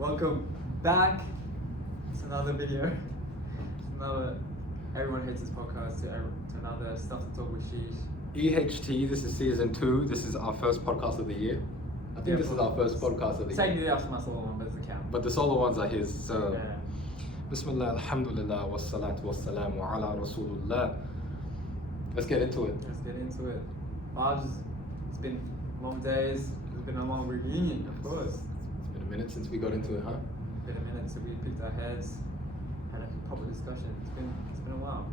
Welcome back. It's another video. It's another Everyone Hates This podcast to another Stuff to Talk with Sheesh. EHT, this is season 2. This is our first podcast of the year. I think this is our first podcast of the year. Technically after my solo one, but it doesn't count. But the solo ones are his, so... Yeah. Bismillah, alhamdulillah, wassalatu wassalamu ala rasulullah. Let's get into it. Let's get into it. It's been long days. It's been a long reunion, of course. It's been a minute since we got into it, huh? It's been a minute since we picked our heads, had a proper discussion. It's been a while.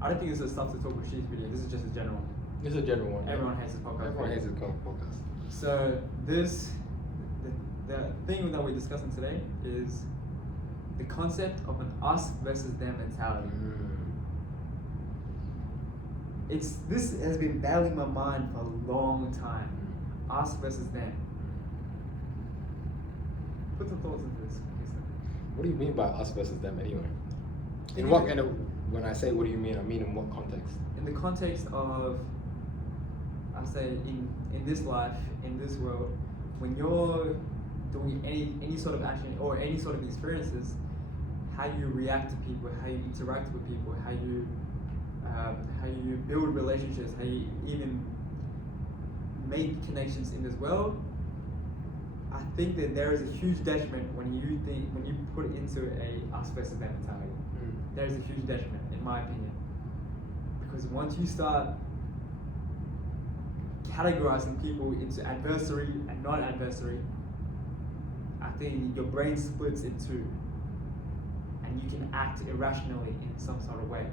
I don't think it's a Stuff to Talk with Sheesh video. This is just a general one. This is a general one. Everyone hates this podcast. Everyone hates this podcast. So the thing that we're discussing today is the concept of an us versus them mentality. This has been battling my mind for a long time. Us versus them. Put some thoughts into this. What do you mean by us versus them anyway? When I say what do you mean, I mean in what context? In the context of, I say in this life, in this world, when you're doing any sort of action or any sort of experiences, how you react to people, how you interact with people, how you build relationships, how you even make connections in this world. I think that there is a huge detriment when you put it into a us versus them mentality. There is a huge detriment, in my opinion, because once you start categorizing people into adversary and non-adversary, I think your brain splits in two, and you can act irrationally in some sort of way.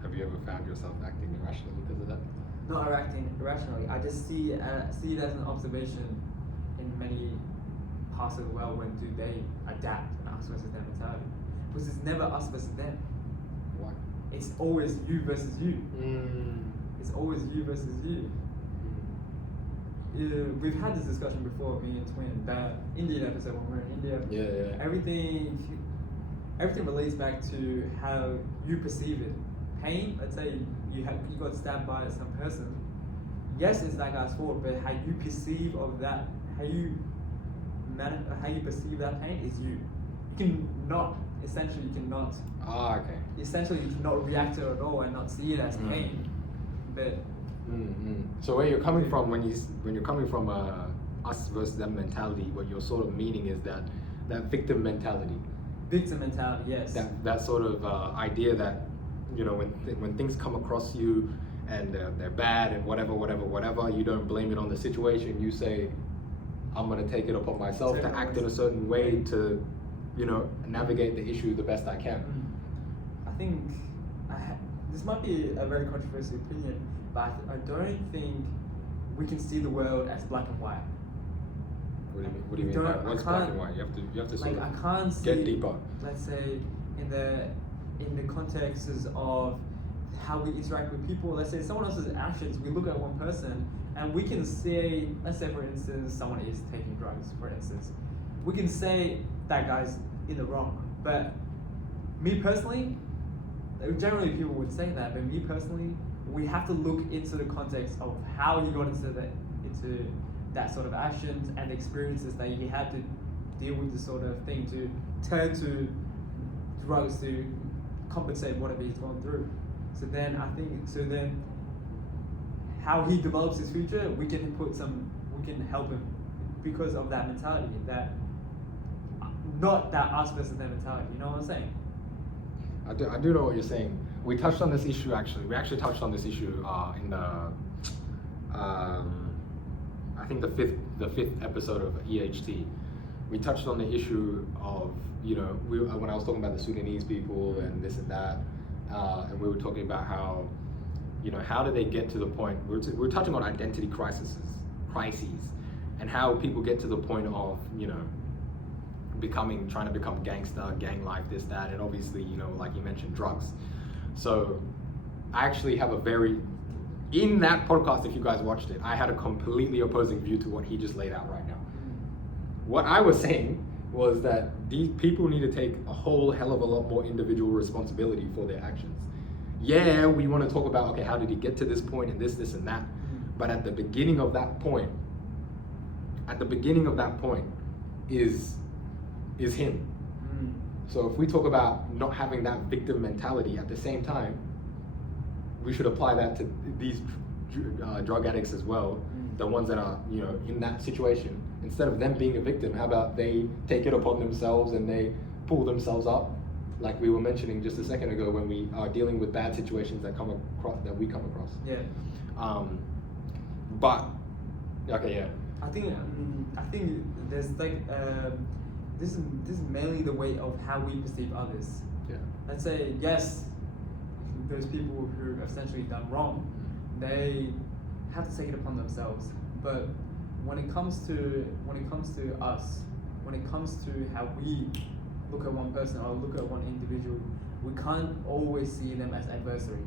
Have you ever found yourself acting irrationally because of that? Not acting irrationally. I just see it as an observation in many parts of the world. When do they adapt an us versus them mentality? Because it's never us versus them. Why? It's always you versus you. It's always you versus you. We've had this discussion before, me and Twin, that Indian episode when we were in India. Yeah. Everything relates back to how you perceive it. Pain, let's say you got stabbed by some person. Yes, it's that guy's fault, but how you perceive of that, how you perceive that pain is you. You cannot essentially you cannot react to it at all and not see it as pain. But so where you're coming from when you're coming from a us versus them mentality, what you're sort of meaning is that victim mentality. Victim mentality, yes. That sort of idea that, you know, when things come across you and they're bad and whatever, you don't blame it on the situation. You say, I'm gonna take it upon myself to act in a certain way to, you know, navigate the issue the best I can. I think this might be a very controversial opinion, but I don't think we can see the world as black and white. What do you mean? What's black and white? You have to sort of get deeper. Let's say in the contexts of how we interact with people. Let's say someone else's actions. We look at one person and we can say, let's say for instance, someone is taking drugs. For instance, we can say that guy's in the wrong. But me personally, generally people would say that. But me personally, we have to look into the context of how he got into that sort of actions and experiences that he had to deal with this sort of thing to turn to drugs to compensate whatever he's gone through. So then how he develops his future, we can help him because of that mentality, not that us versus them mentality. You know what I'm saying? I do know what you're saying. We touched on this issue actually. We actually touched on this issue in the I think the fifth episode of EHT. We touched on the issue of, you know, when I was talking about the Sudanese people and this and that, and we were talking about how, you know, how do they get to the point, we're touching on identity crises, and how people get to the point of, you know, trying to become gangster, gang life, this, that, and obviously, you know, like you mentioned, drugs. So I actually have in that podcast, if you guys watched it, I had a completely opposing view to what he just laid out right now. What I was saying was that these people need to take a whole hell of a lot more individual responsibility for their actions. Yeah, we want to talk about, okay, how did he get to this point and this and that. But at the beginning of that point, is him. So if we talk about not having that victim mentality at the same time, we should apply that to these drug addicts as well, the ones that are, you know, in that situation. Instead of them being a victim, how about they take it upon themselves and they pull themselves up, like we were mentioning just a second ago when we are dealing with bad situations that we come across. Yeah. But okay, yeah. I think there's like this is mainly the way of how we perceive others. Yeah. Let's say yes, those people who have essentially done wrong, they have to take it upon themselves. But when it comes to us, when it comes to how we look at one person or look at one individual, we can't always see them as adversary.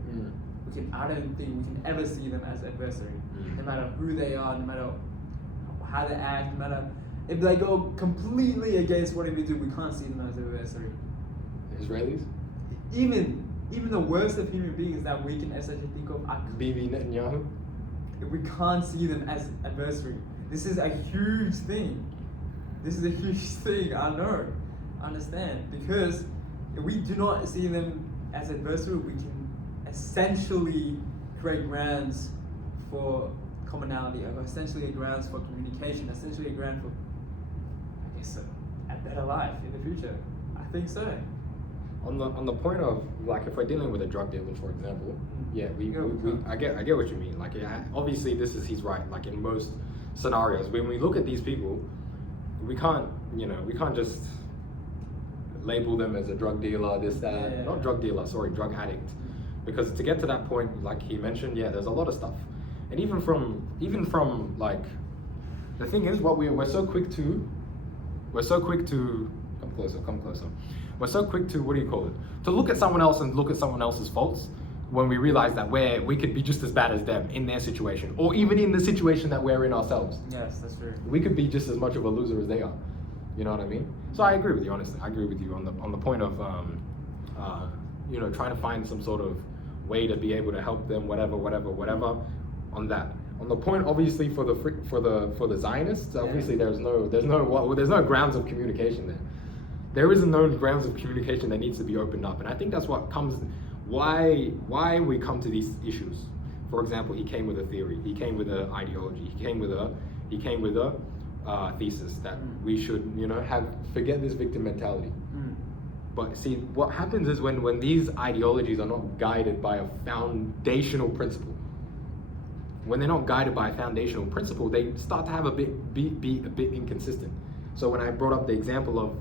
I don't think we can ever see them as adversary. No matter who they are, no matter how they act, no matter if they go completely against whatever we do, we can't see them as adversary. Israelis? Even the worst of human beings that we can essentially think of, Bibi Netanyahu? we can't see them as adversary. This is a huge thing. I know. I understand. Because if we do not see them as adversary, we can essentially create grounds for commonality, or essentially a grounds for communication, essentially a ground for, I guess, a better life in the future. I think so. On the point of, like, if we're dealing with a drug dealer, for example, yeah, I get what you mean. Like, obviously, he's right. Like, in most scenarios, when we look at these people, we can't just label them as a drug dealer, drug addict, because to get to that point, like he mentioned, there's a lot of stuff, and even from like, the thing is, we're so quick to come closer. We're so quick to, what do you call it? To look at someone else and look at someone else's faults when we realize that we could be just as bad as them in their situation, or even in the situation that we're in ourselves. Yes, that's true. We could be just as much of a loser as they are. You know what I mean? So I agree with you, honestly. I agree with you on the point of trying to find some sort of way to be able to help them, whatever. On that. On the point, obviously, for the Zionists, obviously there's no grounds of communication there. There isn't no grounds of communication that needs to be opened up, and I think that's what comes. Why we come to these issues. For example, he came with a theory. He came with an ideology. He came with a thesis that we should, forget this victim mentality. But see, what happens is when these ideologies are not guided by a foundational principle. When they're not guided by a foundational principle, they start to have be a bit inconsistent. So when I brought up the example of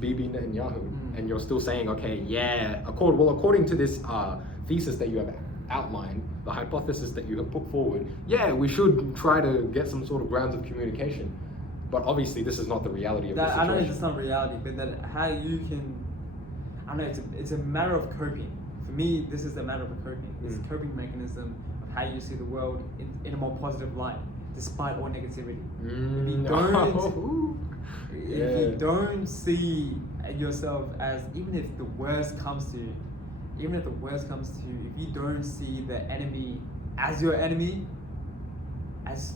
Bibi Netanyahu, and you're still saying, okay, according to this thesis that you have outlined, the hypothesis that you have put forward, we should try to get some sort of grounds of communication. But obviously, this is not the reality of the situation. I know it's not reality, but that how you can, I know it's a matter of coping. For me, this is a matter of coping. It's a coping mechanism of how you see the world in a more positive light, despite all negativity. If you don't see yourself as, even if the worst comes to you, if you don't see the enemy as your enemy, as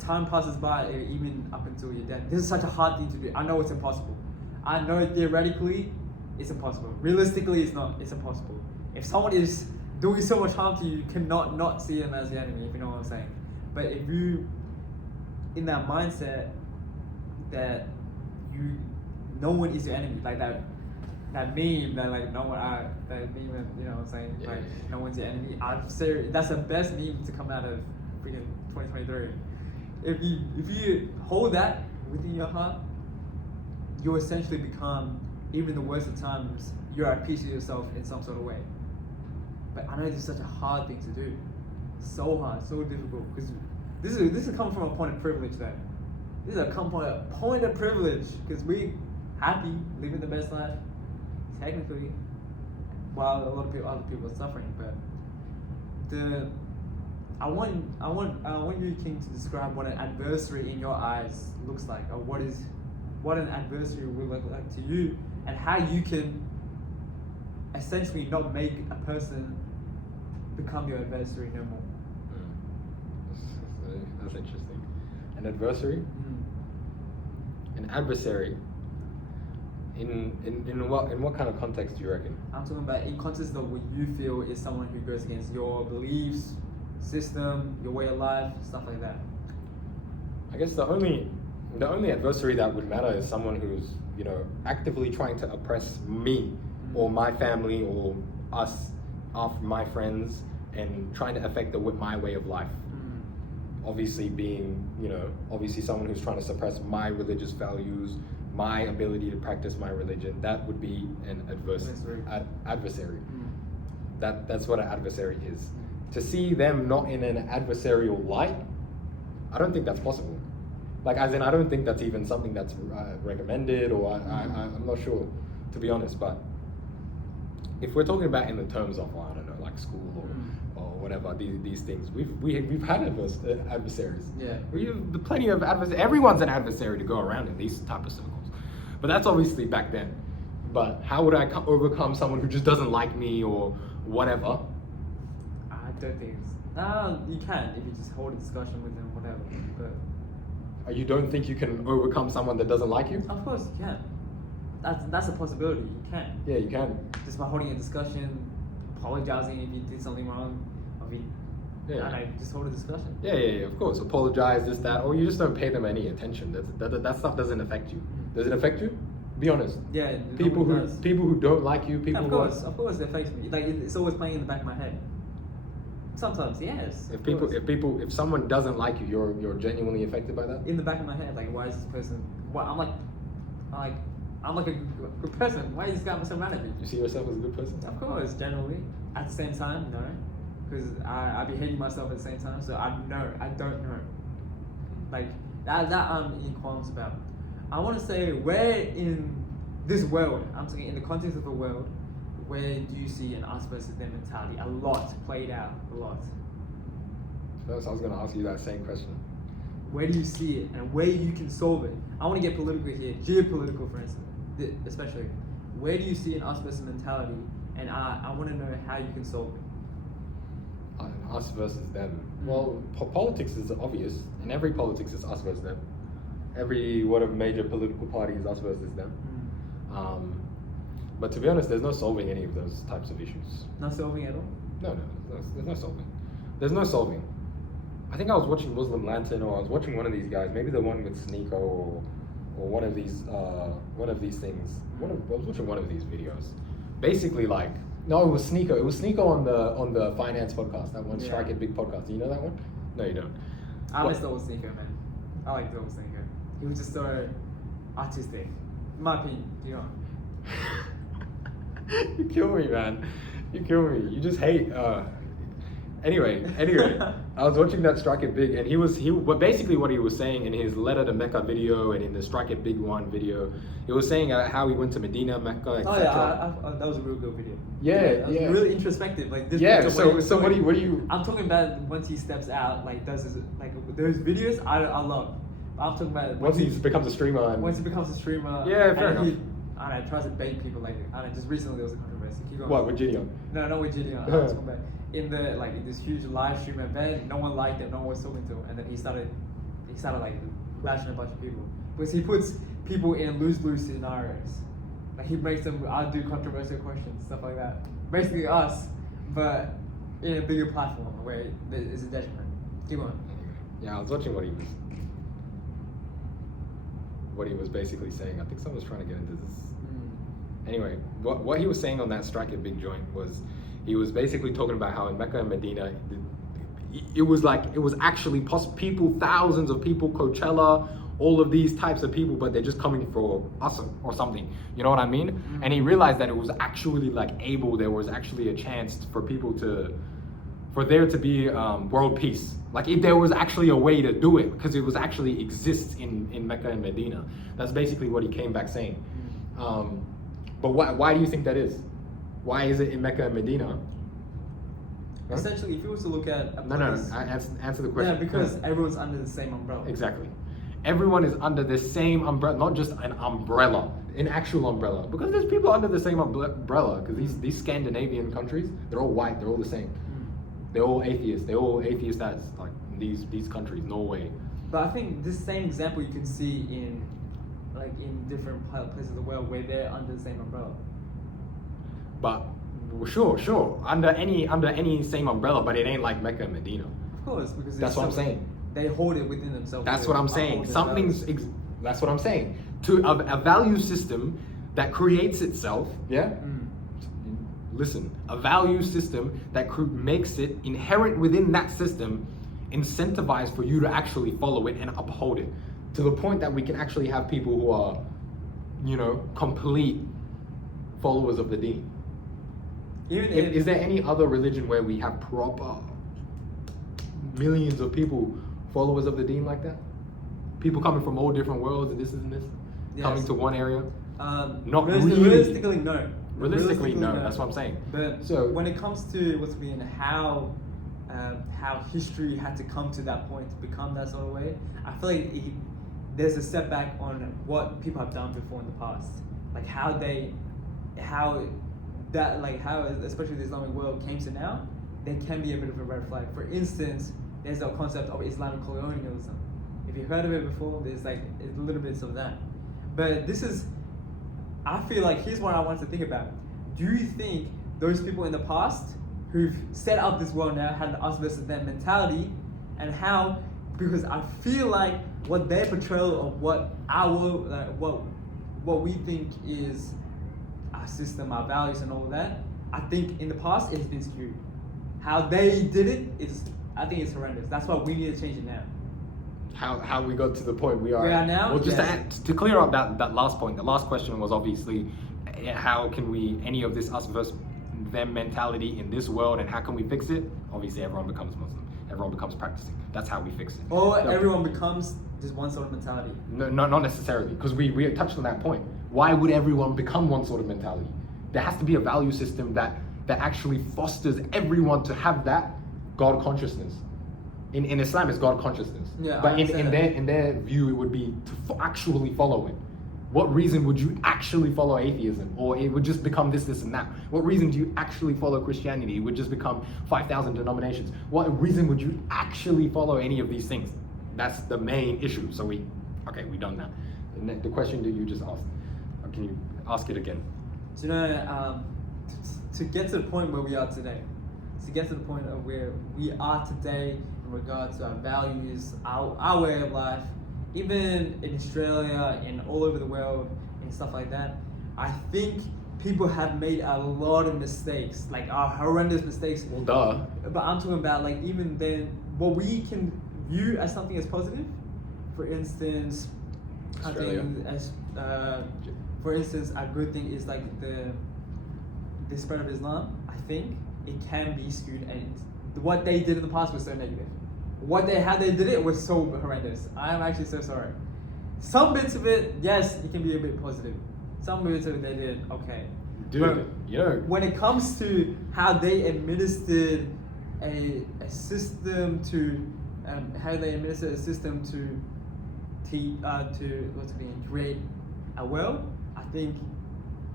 time passes by, even up until you're dead, this is such a hard thing to do. I know it's impossible. I know theoretically it's impossible. Realistically, it's impossible. If someone is doing so much harm to you, you cannot not see them as the enemy, if you know what I'm saying. But if you, in that mindset that no one is your enemy, like that meme that like no one, that meme, you know what I'm saying, like no one's your enemy. I'm serious. That's the best meme to come out of freaking 2023. If you hold that within your heart, you essentially become, even the worst of times, you're at peace with yourself in some sort of way. But I know this is such a hard thing to do. So hard, so difficult. Because this is coming from a point of privilege though. This is a point of privilege, because we happy, living the best life, technically, while a lot of other people are suffering. But I want you, King, to describe what an adversary in your eyes looks like, or what an adversary will look like to you, and how you can essentially not make a person become your adversary no more. That's interesting. An adversary? An adversary. In what kind of context do you reckon? I'm talking about in context of what you feel is someone who goes against your beliefs, system, your way of life, stuff like that. I guess the only adversary that would matter is someone who's, you know, actively trying to oppress me or my family or us, my friends, and trying to affect my way of life. Obviously being, you know, obviously someone who's trying to suppress my religious values, my ability to practice my religion, that would be an adversary. That's what an adversary is. To see them not in an adversarial light, I don't think that's possible. Like, as in, I don't think that's even something that's recommended, or I'm not sure, to be honest. But if we're talking about in the terms of, I don't know, like school or whatever, these things, we've had adversaries. Yeah. We have plenty of adversaries. Everyone's an adversary to go around in these type of circles. But that's obviously back then. But how would I overcome someone who just doesn't like me or whatever? I don't think it's... you can if you just hold a discussion with them, whatever. But You don't think you can overcome someone that doesn't like you? of course you can. That's a possibility. You can. Yeah, you can. Just by holding a discussion, apologizing if you did something wrong. I mean, Yeah. I don't know, just hold a discussion. Yeah, of course. Apologize, this, that, or you just don't pay them any attention. That stuff doesn't affect you. Does it affect you? Be honest. Yeah. it People normally does. who don't like you, people Yeah, of course, it affects me. Like it's always playing in the back of my head. Sometimes, yes. if someone doesn't like you, you're genuinely affected by that. In the back of my head, like, why is this person? I'm like a good person. Why is this guy so mad at me? You see yourself as a good person? Of course, generally. At the same time, no, because I be hating myself at the same time. So I don't know. Like that I'm in qualms about. I want to say, where in this world, I'm talking in the context of the world, where do you see an us versus them mentality a lot played out? A lot. So I was going to ask you that same question. Where do you see it and where you can solve it? I want to get political here, geopolitical for instance, especially. Where do you see an us versus mentality, and I want to know how you can solve it. Us versus them. Well, politics is obvious. In every politics, it's us versus them. Every major political party is us versus them. But to be honest, there's no solving any of those types of issues. Not solving at all? No, there's no solving. There's no solving. I think I was watching Muslim Lantern, or I was watching one of these guys, maybe the one with Sneeko, or one of these things. I was watching one of these videos. Basically, like, no, it was Sneeko. It was Sneeko on the finance podcast, that one, Strike It Big podcast. Do you know that one? No, you don't. I miss the old Sneeko, man. I like the old Sneeko. He was just so artistic, in my opinion. You know. You kill me, man. You kill me. You just hate. Anyway, I was watching that Strike It Big, and basically what he was saying in his Letter to Mecca video and in the Strike It Big one video, he was saying how he went to Medina, Mecca, etc. Oh yeah, that was a real good video. Yeah. Really introspective, like this. Yeah. So what do you? I'm talking about once he steps out, like does his, like those videos I love. I'm talking about once he becomes a streamer. Once he becomes a streamer. Yeah, fair enough. I don't know, tries to bait people, like, I don't know, just recently there was a controversy. Keep going. What, with Gideon? No, not with Gideon. I was talking about in this huge live stream event, no one liked it, no one was talking to him, and then he started like flashing a bunch of people. Because he puts people in lose-lose scenarios. Like he makes them do controversial questions, stuff like that. Basically us, but in a bigger platform where there is a detriment. Keep on. Yeah, I was watching what he was basically saying. I think someone was trying to get into this. Anyway, what he was saying on that Strike It Big joint was, he was basically talking about how in Mecca and Medina, it was actually people, thousands of people, Coachella, all of these types of people, but they're just coming for us or something. You know what I mean? And he realized that it was actually there was actually a chance for there to be world peace. Like if there was actually a way to do it, because it was actually exists in Mecca and Medina. That's basically what he came back saying. But why do you think that is? Why is it in Mecca and Medina? Huh? Essentially, if you were to look at No, answer the question. Yeah, because everyone's under the same umbrella. Exactly. Everyone is under the same umbrella, not just an umbrella, an actual umbrella. Because there's people under the same umbrella, because these Scandinavian countries, they're all white, they're all the same. They're all atheists. They're all atheist as these countries, Norway. But I think this same example you can see in like in different places of the world where they're under the same umbrella. But sure, under any same umbrella, but it ain't like Mecca and Medina. Of course, because That's what I'm saying. They hold it within themselves. That's what I'm saying. That's what I'm saying. To a value system that creates itself, yeah? Listen, a value system that makes it inherent within that system incentivized for you to actually follow it and uphold it. To the point that we can actually have people who are, complete followers of the deen. Is there any other religion where we have proper millions of people followers of the deen like that? People coming from all different worlds and this and this, coming to one area? Not realistically, no. Realistically, no. That's what I'm saying. But so when it comes to what's being how history had to come to that point to become that sort of way, I feel like there's a setback on what people have done before in the past, like how especially the Islamic world came to now. There can be a bit of a red flag. For instance, there's the concept of Islamic colonialism. If you've heard of it before, there's like a little bit of that. But I feel like here's what I want to think about. Do you think those people in the past who've set up this world now had the us versus them mentality, and how? Because I feel like what their portrayal of what what we think is our system, our values, and all of that, I think in the past it's been skewed. How they did it I think it's horrendous. That's why we need to change it now. How we got to the point we are now? Well, just to clear up that last point, the last question was obviously how can we, any of this us versus them mentality in this world, and how can we fix it? Obviously everyone becomes Muslim, everyone becomes practicing. That's how we fix it. Or everyone becomes just one sort of mentality. No, not necessarily, because we touched on that point. Why would everyone become one sort of mentality? There has to be a value system that actually fosters everyone to have that God consciousness. In Islam, it's God consciousness. Yeah, but in their view, it would be to actually follow it. What reason would you actually follow atheism? Or it would just become this, and that. What reason do you actually follow Christianity? It would just become 5,000 denominations. What reason would you actually follow any of these things? That's the main issue. So we've done that. And the question that you just asked, can you ask it again? So, to get to the point where we are today, to get to the point of where we are today in regards to our values, our way of life, even in Australia and all over the world and stuff like that, I think people have made a lot of mistakes, like horrendous mistakes. Well, duh. But I'm talking about like even then, what we can view as something as positive, for instance, Australia. For instance, a good thing is like the spread of Islam. I think it can be skewed, and what they did in the past was so negative. How they did it was so horrendous. I am actually so sorry. Some bits of it, yes, it can be a bit positive. Some bits of it they did okay. Dude, when it comes to how they administered a system to create a world, I think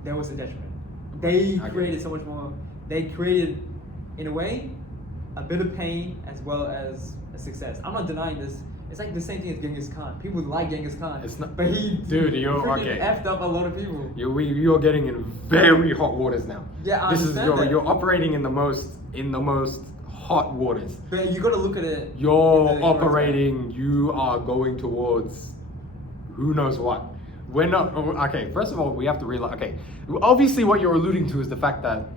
there was a detriment. They created so much more. They created, in a way, a bit of pain as well as a success. I'm not denying this. It's like the same thing as Genghis Khan. People like Genghis Khan, but you're effed up a lot of people. You're getting in very hot waters now. Yeah, I understand that. You're operating in the most hot waters. But you got to look at it. You're operating. You are going towards who knows what. We're not okay. First of all, we have to realize. Okay, obviously, what you're alluding to is the fact that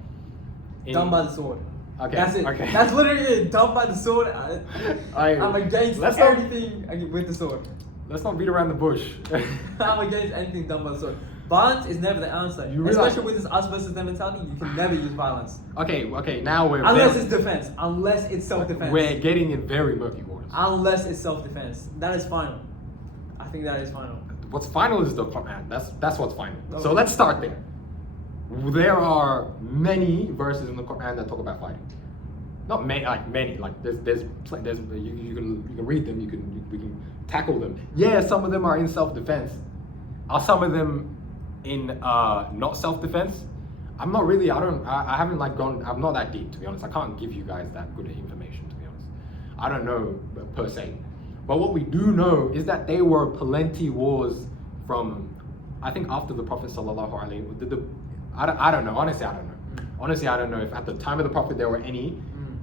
done by the sword. Okay, that's it. Okay. That's literally it. Done by the sword. I'm against everything with the sword. Let's not beat around the bush. I'm against anything done by the sword. Violence is never the answer. Especially with this us versus them mentality, you can never use violence. Okay. Now we're unless it's defense. Unless it's self-defense. We're getting in very murky waters. Unless it's self-defense. That is final. I think that is final. What's final is the Quran. That's what's final. Okay. So let's start there. There are many verses in the Quran that talk about fighting. Not many, like there's you can read them. We can tackle them. Yeah, some of them are in self-defense. Are some of them in not self-defense? I'm not really. I haven't gone. I'm not that deep, to be honest. I can't give you guys that good information, to be honest. I don't know per se. But what we do know is that there were plenty wars from, I think after the Prophet sallallahu alaihi wasallam, I don't know. Honestly, I don't know. Honestly, I don't know if at the time of the Prophet there were any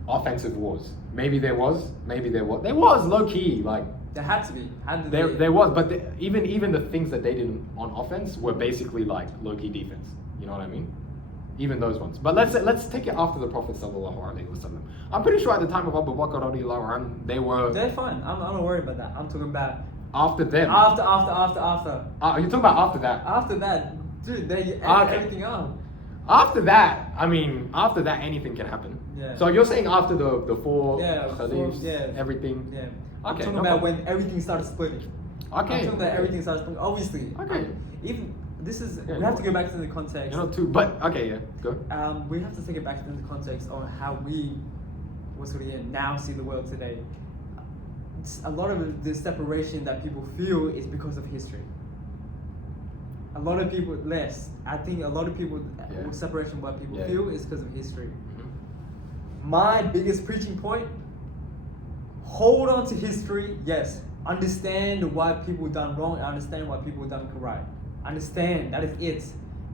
offensive wars. Maybe there was. There was low key, like. There had to be. There was, but even the things that they did on offense were basically like low key defense. You know what I mean? Even those ones. But let's take it after the Prophet sallallahu alaihi wasallam. I'm pretty sure at the time of Abu Bakr radiallahu anhu, they're fine. I'm not worried about that. I'm talking about after them. After. You're talking about after that. After that, dude, they everything up. After that, anything can happen. Yeah. So you're saying after the four Khalifs, everything. Yeah. Okay. I'm talking about when everything started splitting. Okay. I'm talking about everything started splitting. Obviously. Okay. Even this is we have to go back to the context. You're not too, but okay, yeah, go. We have to take it back to the context on how we, now see the world today. A lot of the separation that people feel is because of history. A lot of people, I think a lot of people, separation what people feel is because of history. Mm-hmm. My biggest preaching point, hold on to history, yes. Understand why people done wrong, understand why people done correct. Understand, that is it.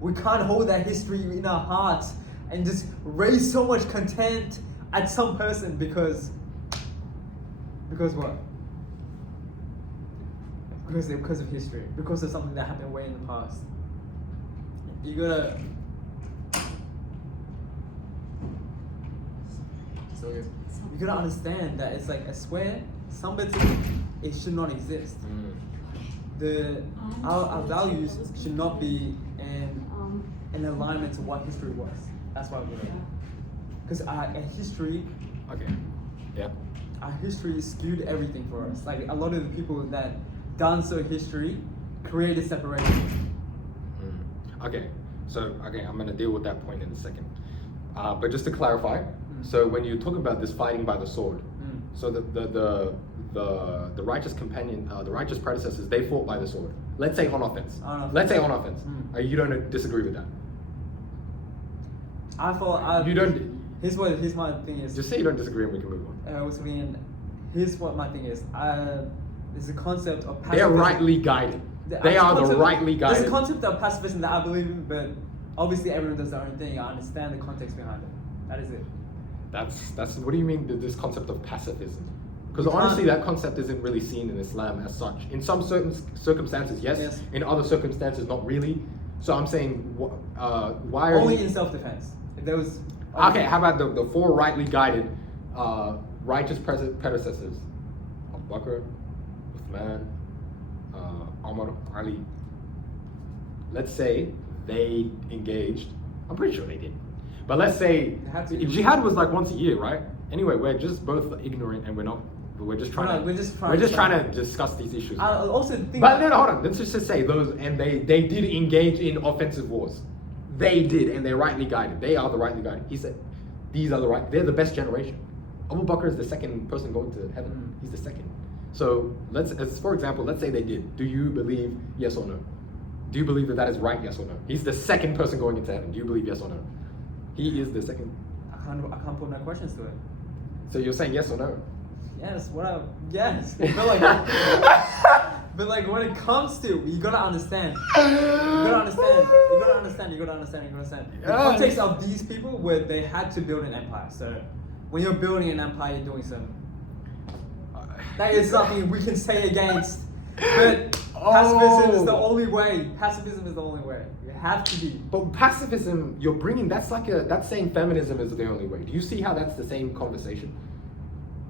We can't hold that history in our hearts and just raise so much contempt at some person because what? Because of history, because of something that happened way in the past. You gotta understand that it's like, I swear, somebody, it should not exist. Our values should not be in alignment to what history was. That's why we're because our history. Okay. Yeah. Our history skewed everything for us. Like a lot of the people that done so history created separation. Okay. So I'm gonna deal with that point in a second. But just to clarify, so when you're talking about this fighting by the sword, so the righteous companion, the righteous predecessors, they fought by the sword. Let's say on offense. You don't disagree with that? You don't. Here's my thing is. Just say you don't disagree and we can move on. Here's what my thing is. There's a concept of pacifism. They're rightly guided. They are the rightly guided. There's a concept of pacifism that I believe in, but obviously everyone does their own thing. I understand the context behind it. That is it. That's what do you mean this concept of pacifism? Because honestly, that concept isn't really seen in Islam as such. In some certain circumstances, yes. In other circumstances, not really. So I'm saying, why are only in self-defense? If there was. Okay, how about the four rightly guided, righteous predecessors? Abu Bakr, Uthman, Umar, Ali. Let's say they engaged. I'm pretty sure they did. But let's say jihad was like once a year, right? Anyway, we're just both ignorant and we're just trying to discuss these issues. I also think. But no, hold on. Let's just say those, and they did engage in offensive wars. They did, and they're rightly guided. They are the rightly guided. He said, they're the best generation. Abu Bakr is the second person going to heaven. He's the second. So for example, let's say they did. Do you believe yes or no? Do you believe that is right, yes or no? He's the second person going into heaven. Do you believe yes or no? He is the second. I can't put no questions to it. So you're saying yes or no? Yes. Yes. But like when it comes to, you gotta understand. You gotta understand. The context of these people where they had to build an empire. So when you're building an empire, you're doing something. That is something we can say against. But pacifism is the only way. Pacifism is the only way. You have to be. But pacifism, you're bringing, that's saying feminism is the only way. Do you see how that's the same conversation?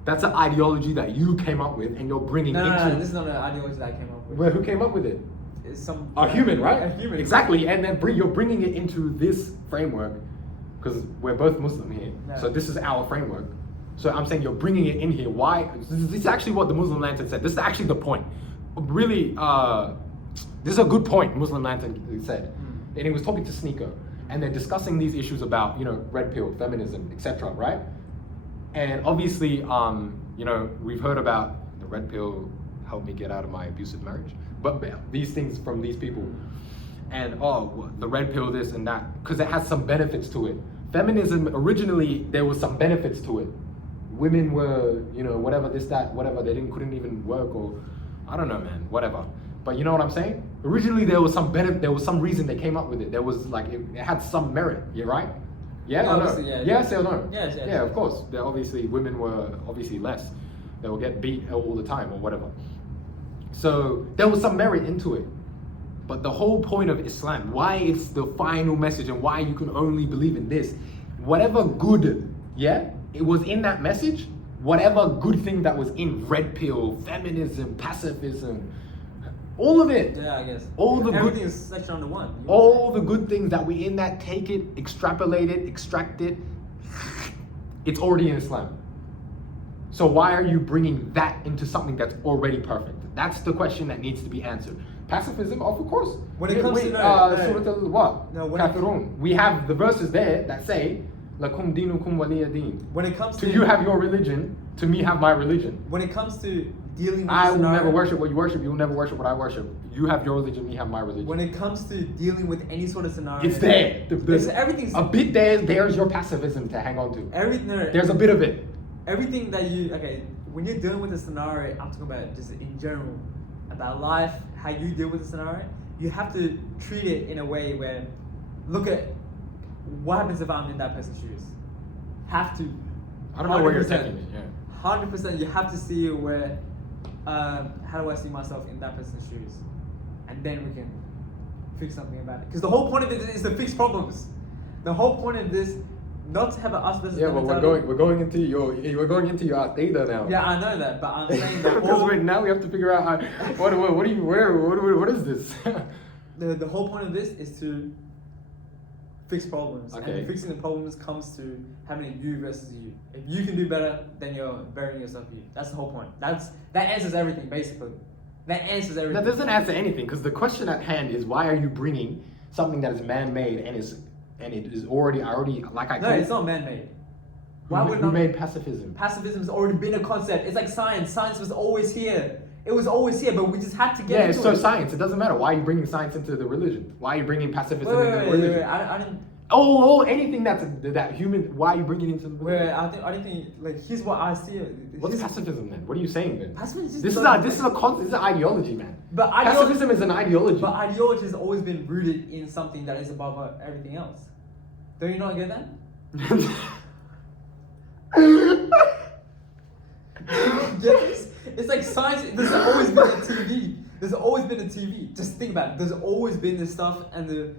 That's an ideology that you came up with and you're bringing into... No, this is not an ideology that I came up with. Well, who came up with it? It's some... A human, right? A human. Exactly, and then you're bringing it into this framework because we're both Muslim here. Yeah. So this is our framework. So I'm saying you're bringing it in here. Why? This is actually what the Muslim Lantern said. This is actually the point. Really, this is a good point Muslim Lantern said. And he was talking to Sneeko, and they're discussing these issues about, red pill, feminism, etc., right? And obviously, we've heard about the red pill helped me get out of my abusive marriage. But these things from these people, and the red pill, this and that, because it has some benefits to it. Feminism, originally, there was some benefits to it. Women were, whatever, this, that, whatever, they couldn't even work, or I don't know, man, whatever. But you know what I'm saying? Originally there was some reason they came up with it. There was like it had some merit. Yeah, right? Yeah, Yeah, or no? obviously, yeah. Yes or no? Yes, yes. Yeah, of course. There obviously women were obviously less. They will get beat all the time or whatever. So there was some merit into it. But the whole point of Islam, why it's the final message and why you can only believe in this, whatever good, yeah, it was in that message, whatever good thing that was in red pill, feminism, pacifism, all of it. Yeah, I guess. All the Everything good, is section under one. all the good things that we in that, take it, extrapolate it, extract it. It's already in Islam. So why are you bringing that into something that's already perfect? That's the question that needs to be answered. Pacifism, of course. When it comes to Surah what? No, when Kafirun. We have the verses there that say, "Lakum dinukum waliya din." When it comes To you have your religion, to me have my religion. when it comes to dealing with I the will never scenario- worship what you worship. You will never worship what I worship. You have your religion, me have my religion. When it comes to dealing with any sort of scenario, It's there. everything's a bit there. There's your pacifism to hang on to. There's a bit of it. Everything that you when you're dealing with a scenario, I'm talking about just in general, about life, how you deal with the scenario, you have to treat it in a way where, look at what happens if I'm in that person's shoes. Have to. I don't know where you're 100%. taking it. Yeah. 100%, you have to see where, how do I see myself in that person's shoes, and then we can fix something about it. Because the whole point of it is to fix problems. The whole point of this, not to have an us versus Yeah, them but mentality. we're going into your aqidah now. Yeah, I know that, but I'm saying that Because all, now we have to figure out what is this? the whole point of this is to fix problems. Okay. And fixing the problems comes to having a you versus you. If you can do better, then you're burying yourself you. That's the whole point. That answers everything, basically. That answers everything. That doesn't answer anything, because the question at hand is, why are you bringing something that is man-made and it is already like I No, it's not man-made. Why would who not? made pacifism? Pacifism has already been a concept. It's like science. Science was always here. It was always here, but we just had to get Yeah, into it's so it. science. It doesn't matter. Why are you bringing science into the religion? Why are you bringing pacifism into the Wait, religion? I didn't. Oh, anything that's that human. Why are you bringing it into the religion? Wait, I didn't think. Like, here's what I see. What's Here's- pacifism then? What are you saying then? Pacifism is just This is like- this is an ideology, man. But Pacifism is an ideology. But ideology has always been rooted in something that is above everything else. Don't you not get that? Get this? It's like science. There's always been a TV. There's always been a TV. Just think about it. There's always been this stuff and the.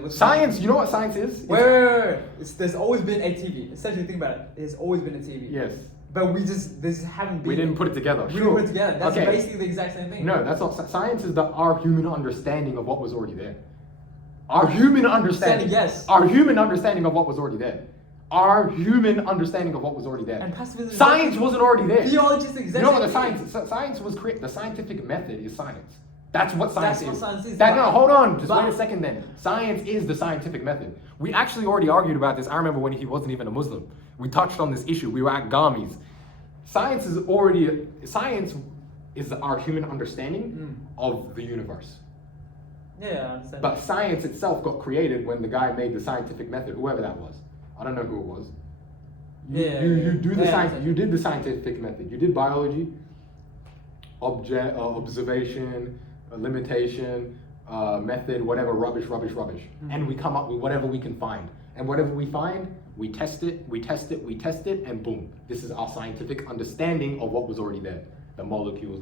What's Science. You know what science is? Wait. There's always been a TV. Essentially, think about it. There's always been a TV. Yes. But we just haven't been. We didn't put it together. We Sure. didn't put it together. That's Okay. basically the exact same thing. No, that's not. Science is our human understanding of what was already there. Our human understanding. Yes. Our human understanding of what was already there. Our human understanding of what was already there. And pacifism. Science wasn't already there. Theology is the exact You know what same the thing. science was created. The scientific method is science. That's what science That's is. what science is, That, but- no, hold on. Just but- wait a second then. Science is the scientific method. We actually already argued about this. I remember when he wasn't even a Muslim. We touched on this issue. We were at Gamis. Science is our human understanding of the universe. Yeah, I understand. But science itself got created when the guy made the scientific method, whoever that was. I don't know who it was. You did the scientific method. You did biology, observation, limitation, method, whatever, rubbish. And we come up with whatever we can find. And whatever we find, we test it, and boom. This is our scientific understanding of what was already there. The molecules,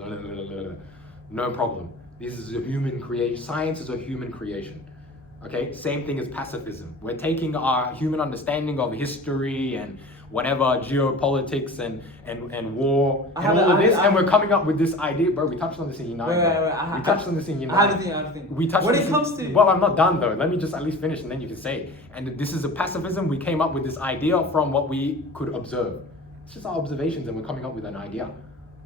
no problem. This is a human creation. Science is a human creation. Okay, same thing as pacifism. We're taking our human understanding of history and whatever, geopolitics and war and all of this, and we're coming up with this idea. Bro, we touched on this in United. We touched on this in United. I have a thing. We touched When on it this comes to well, I'm not done though. Let me just at least finish and then you can say. And this is a pacifism. We came up with this idea from what we could observe. It's just our observations and we're coming up with an idea.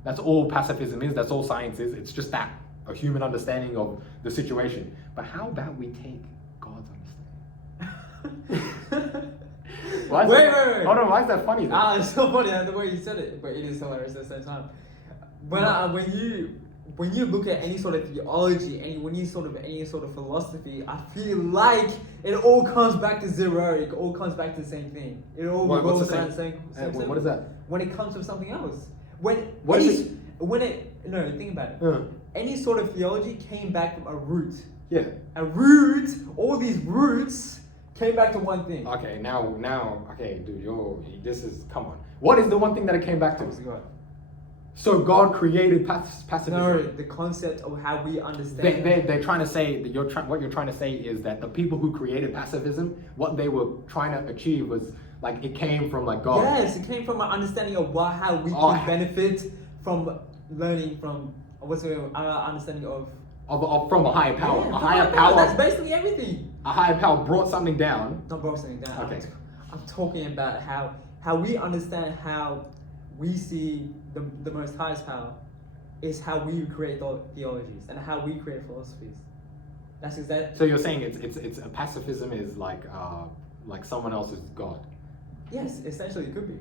That's all pacifism is. That's all science is. It's just that. A human understanding of the situation. But how about we take God's understanding? Wait. Hold on, why is that funny though? It's so funny the way you said it, but it is hilarious at the same time. When you look at any sort of theology, any sort of philosophy, I feel like it all comes back to zero. It all comes back to the same thing. It all goes around the same. What is that? When it comes to something else, think about it. any sort of theology came back from a root. Yeah. A root, all these roots came back to one thing. Okay, okay, dude, come on. What is the one thing that it came back to? God. So God created pacifism. No, the concept of how we understand. They're trying to say that what you're trying to say is that the people who created pacifism, what they were trying to achieve was like it came from like God. Yes, it came from an understanding of how we can benefit from learning from our understanding of from a higher power. Yeah, a higher power. That's basically everything. A higher power brought something down. Not brought something down. Okay. I'm talking about how we understand how we see the most highest power is how we create theologies and how we create philosophies. That's exactly. So you're saying it's pacifism is like someone else's God. Yes, essentially it could be.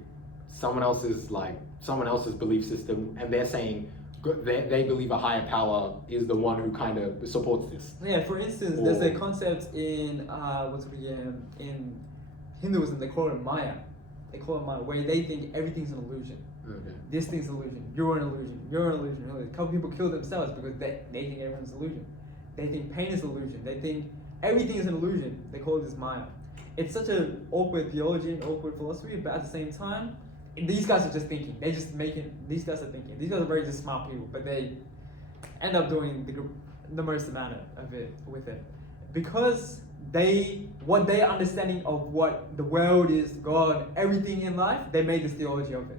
Someone else's belief system, and they're saying they believe a higher power is the one who kind of supports this. Yeah, for instance, there's a concept in in Hinduism, they call it Maya. They call it Maya, where they think everything's an illusion. Okay. This thing's an illusion. You're an illusion. You're an illusion. A couple people kill themselves because they think everyone's an illusion. They think pain is an illusion. They think everything is an illusion. They call this Maya. It's such an awkward theology and awkward philosophy, but at the same time, these guys are just thinking. These guys are thinking. These guys are very just smart people, but they end up doing the most amount of it with it. Because what their understanding of what the world is, God, everything in life, they made this theology of it.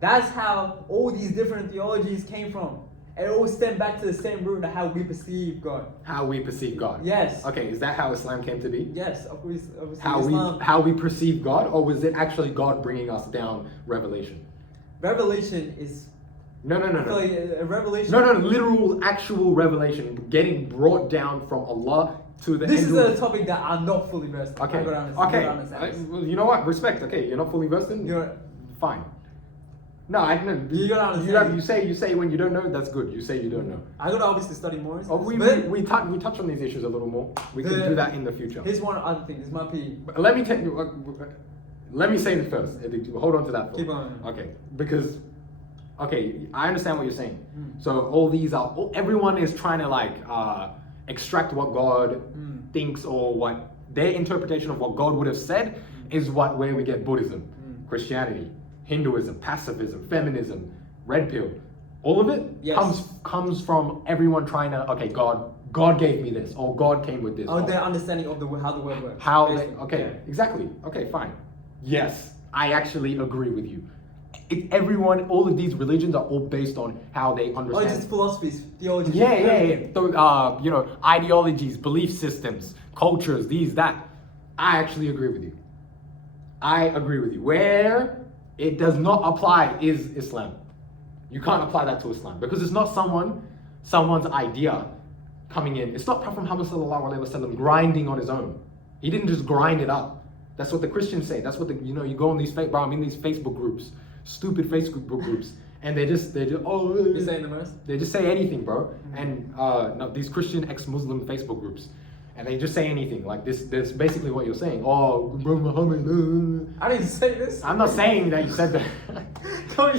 That's how all these different theologies came from. It all stemmed back to the same root of how we perceive God. How we perceive God. Yes. Okay, is that how Islam came to be? Yes, obviously How we perceive God, or was it actually God bringing us down revelation? Revelation is. No. Like a revelation. No, literal, actual revelation getting brought down from Allah to the. This is a topic that I'm not fully versed in. Okay. Well, you know what? Respect. Okay, you're not fully versed in. You're fine. No, I didn't. You say when you don't know, that's good. You say you don't know. I gotta obviously study more. We touch on these issues a little more. We can do that in the future. Here's one other thing. This might be. Let me tell you. Let me say it first. Hold on to that. Keep on. Okay, because I understand what you're saying. So everyone is trying to extract what God thinks, or what their interpretation of what God would have said is where we get Buddhism, Christianity, Hinduism, pacifism, feminism, red pill. All of it comes from everyone trying to, God gave me this, or God came with this. Their understanding of how the world works. Exactly. Okay, fine. Yes, I actually agree with you. All of these religions are all based on how they understand. Just philosophies, theology. Yeah. So, ideologies, belief systems, cultures, that. I actually agree with you. Where it does not apply is Islam. You can't apply that to Islam because it's not someone's idea coming in. It's not Prophet Muhammad ﷺ grinding on his own. He didn't just grind it up. That's what the Christians say. That's what you go on these I'm in these Facebook groups, stupid Facebook groups, and they just You're saying the most? They just say anything, bro. And these Christian ex-Muslim Facebook groups. And they just say anything like this. That's basically what you're saying. Muhammad. I didn't say this. I'm not saying that you said that.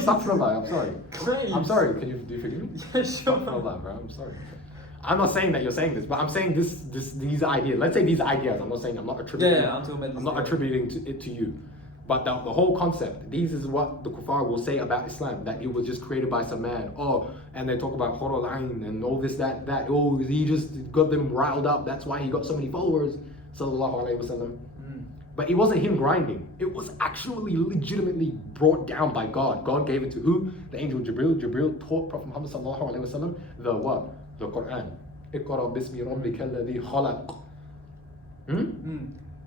Stop I'm sorry. Please. I'm sorry. Do you forgive me? Yeah, sure. Bro. I'm sorry. I'm not saying that you're saying this, but I'm saying these ideas. Let's say these ideas. I'm not attributing. Yeah, I'm talking about this. I'm not attributing it to you. But the whole concept, these is what the kuffar will say about Islam, that it was just created by some man. And they talk about Hurul Ain and all this, that. He just got them riled up. That's why he got so many followers. Sallallahu Alaihi Wasallam. But it wasn't him grinding. It was actually legitimately brought down by God. God gave it to who? The angel Jibril. Jibril taught Prophet Muhammad Sallallahu Alaihi Wasallam the what? The Quran. Iqra bismi rabbika alladhi khalaq.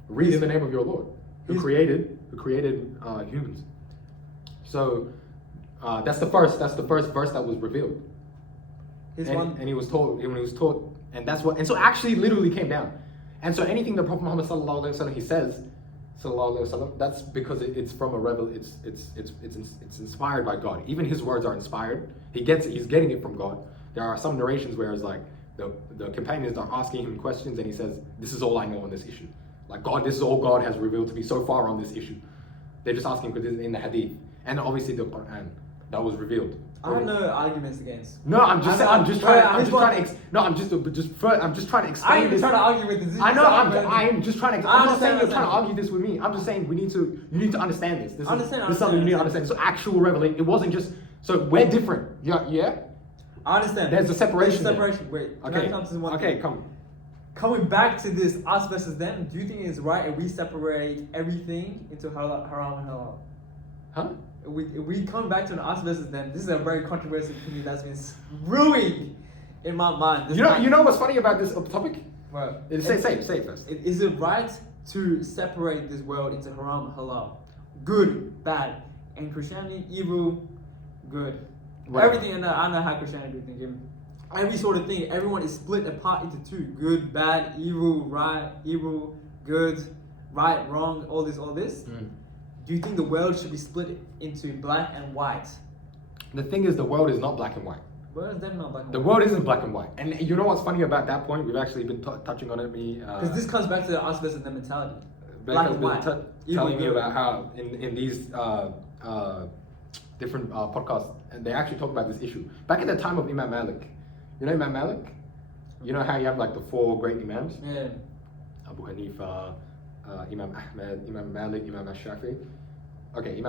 Read in the name of your Lord, who created humans. So that's the first verse that was revealed. And he was taught, and that's what, and so actually literally came down. And so anything that Prophet Muhammad sallallahu alaihi wasallam he says, sallallahu alaihi wasallam, that's because it's from a it's inspired by God. Even his words are inspired. He's getting it from God. There are some narrations where it's like the companions are asking him questions, and he says, "This is all I know on this issue." Like God, this is all God has revealed to me so far on this issue. They're just asking because this is in the hadith. And obviously the Quran that was revealed. I have no arguments against. No, I'm just trying to explain I ain't even this. trying to argue with this. I know, I'm just trying to. I'm not saying you're trying to understand. argue this with me. I'm just saying you need to understand this. This Understand, is something you need to understand. So actual revelation. It wasn't just. So we're different. Yeah. I understand. There's a separation. Wait. Okay. Can I come to one Okay. thing? Come. Coming back to this us versus them, do you think it's right if we separate everything into haram and halal? Huh? If we come back to an us versus them, this is a very controversial opinion that's been brewing in my mind. You know what's funny about this topic? Well, Say it first. Is it right to separate this world into haram, halal, good, bad, and Christianity, evil, good? Whatever. Everything, I know how Christianity thinking. Every sort of thing, everyone is split apart into two: good, bad, evil, right, evil, good, right, wrong, all this. Mm. Do you think the world should be split into black and white? The thing is, the world is not black and white. Well, it's definitely not black and The white. world isn't black and white. And you know what's funny about that point? We've actually been touching on it. Because this comes back to the us versus them mentality. Black Black and white. telling me Evil, about how in these different podcasts, and they actually talk about this issue. Back at the time of Imam Malik, you know Imam Malik? You know how you have like the four great Imams? Yeah. Abu Hanifa, Imam Ahmed, Imam Malik, Imam Shafi. Okay,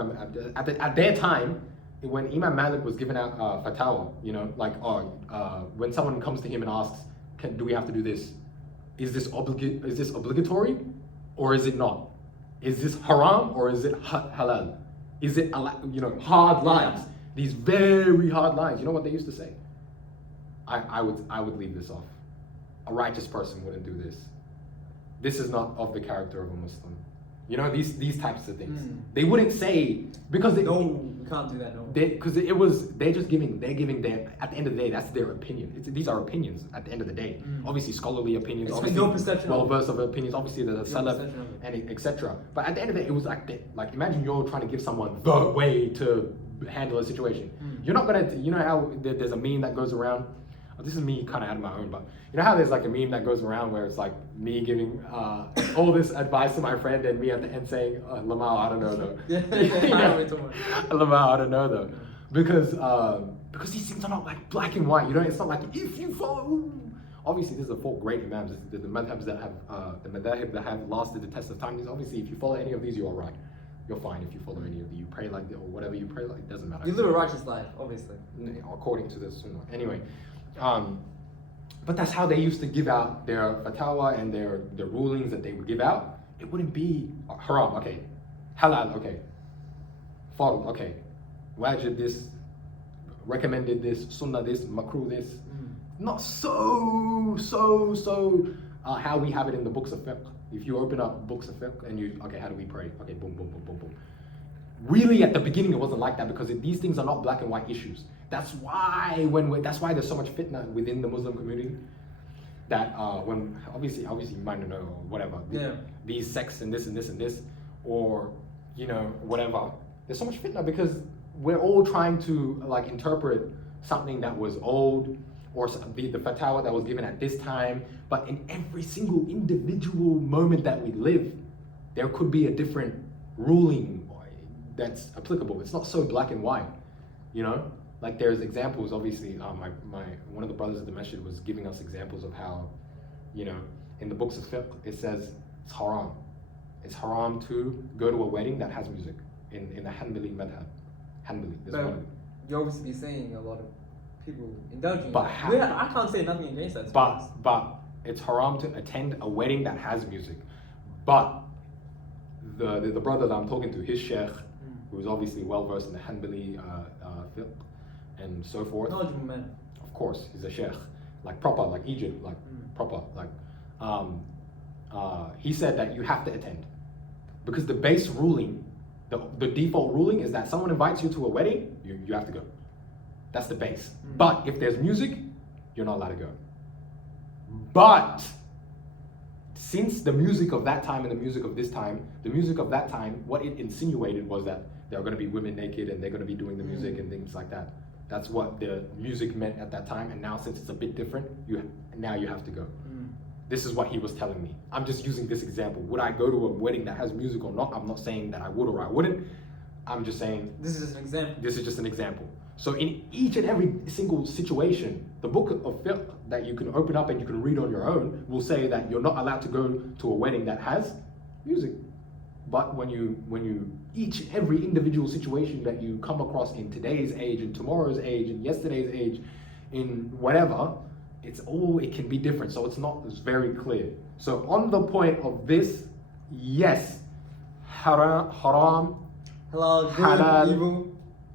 at their time, when Imam Malik was giving out fatwa, you know, like when someone comes to him and asks, do we have to do this? Is this obligatory, or is it not? Is this haram or is it halal? Is it hard lines? These very hard lines. You know what they used to say? I would leave this off. A righteous person wouldn't do this. This is not of the character of a Muslim. You know, these types of things. They wouldn't say because they No, we can't do that. No. Because they're giving their, at the end of the day, that's their opinion. These are opinions at the end of the day. Obviously scholarly opinions, It's obviously your perception well versed of opinions, obviously there's a Your salaf perception of and etc. But at the end of the day, it was like imagine you're trying to give someone the way to handle a situation. You're not gonna, you know how there's a meme that goes around. This is me kind of out of my own, but you know how there's like a meme that goes around where it's like me giving all this advice to my friend and me at the end saying, Lamau, I don't know though. Yeah, Lamau, I don't know though. Because these things are not like black and white, you know, it's not like if you follow. Obviously, these are the four great imams, the madhabs that have, the madahib that have lasted the test of time. Obviously, if you follow any of these, you're all right. You're fine if you follow any of these. You pray like, or whatever you pray like, it doesn't matter. You live a righteous life, obviously. According to the sunnah. Anyway. But that's how they used to give out their fatwa and their rulings that they would give out. It wouldn't be haram, okay. Halal, okay. Fard, okay. Wajib this, recommended this, sunnah this, makruh this. Not so how we have it in the books of fiqh. If you open up books of fiqh and okay, how do we pray? Okay, boom, boom, boom, boom, boom. Really, at the beginning, it wasn't like that because these things are not black and white issues. That's why there's so much fitna within the Muslim community. That when obviously you might not know or whatever. These sects and this and this and this, or whatever. There's so much fitna because we're all trying to like interpret something that was old or the fatwa that was given at this time. But in every single individual moment that we live, there could be a different ruling that's applicable. It's not so black and white, you know? Like there's examples, obviously, one of the brothers at the masjid was giving us examples of how, in the books of fiqh, it says it's haram. It's haram to go to a wedding that has music in the Hanbali madhab. Hanbali is one of them. You're obviously saying a lot of people indulging. But I can't say nothing against that. But it's haram to attend a wedding that has music. But the brother that I'm talking to, his sheikh, who is obviously well versed in the Hanbali fiqh and so forth. Knowledgeable man. Of course, he's a sheikh, like proper, like Egypt, like proper, like. He said that you have to attend because the base ruling, the default ruling is that someone invites you to a wedding, you have to go. That's the base. But if there's music, you're not allowed to go. But since the music of that time and the music of this time, the music of that time, what it insinuated was that there are going to be women naked and they're going to be doing the music and things like that. That's what the music meant at that time. And now since it's a bit different, now you have to go. This is what he was telling me. I'm just using this example. Would I go to a wedding that has music or not? I'm not saying that I would or I wouldn't. I'm just saying this is just an example. This is just an example. So in each and every single situation, the book of fiqh that you can open up and you can read on your own will say that you're not allowed to go to a wedding that has music. But when you each and every individual situation that you come across in today's age, in tomorrow's age, in yesterday's age, in whatever, it can be different. So it's very clear. So on the point of this, yes, haram, Halal, good, halal, evil.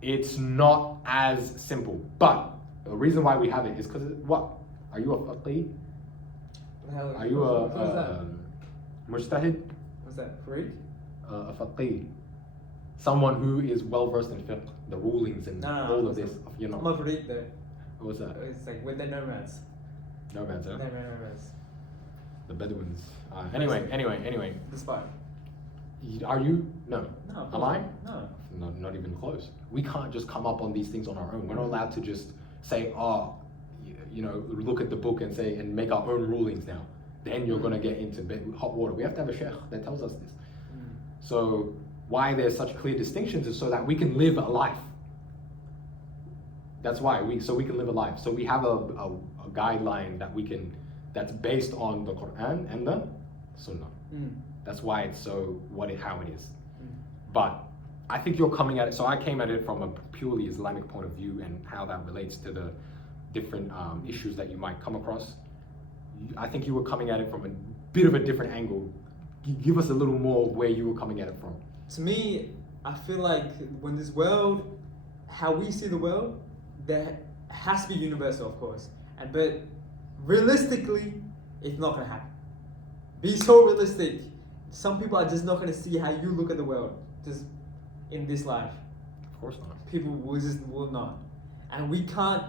it's not as simple. But the reason why we have it is because what? Are you a faqih? Are you a mujtahid? What's that? Freak? A faqih. Someone who is well versed in fiqh, the rulings and all of this. You know. I'm a freak though. What's that? It's like with the nomads. Nomads, huh? Nomads. The Bedouins. Anyway. The spy. Are you? No. No. Am I? No. Not even close. We can't just come up on these things on our own. We're not allowed to just say, oh, look at the book and say and make our own rulings now. Then you're gonna get into hot water. We have to have a sheikh that tells us this. So why there's such clear distinctions is so that we can live a life. That's why we can live a life. So we have a guideline that's based on the Quran and the Sunnah. That's why it's how it is. But I think you're coming at it. So I came at it from a purely Islamic point of view and how that relates to the different issues that you might come across. I think you were coming at it from a bit of a different angle. Give us a little more of where you were coming at it from. To me, I feel like when this world, how we see the world, there has to be universal, of course. But realistically, it's not gonna happen. Be so realistic. Some people are just not gonna see how you look at the world, just in this life. Of course not. People will not, and we can't.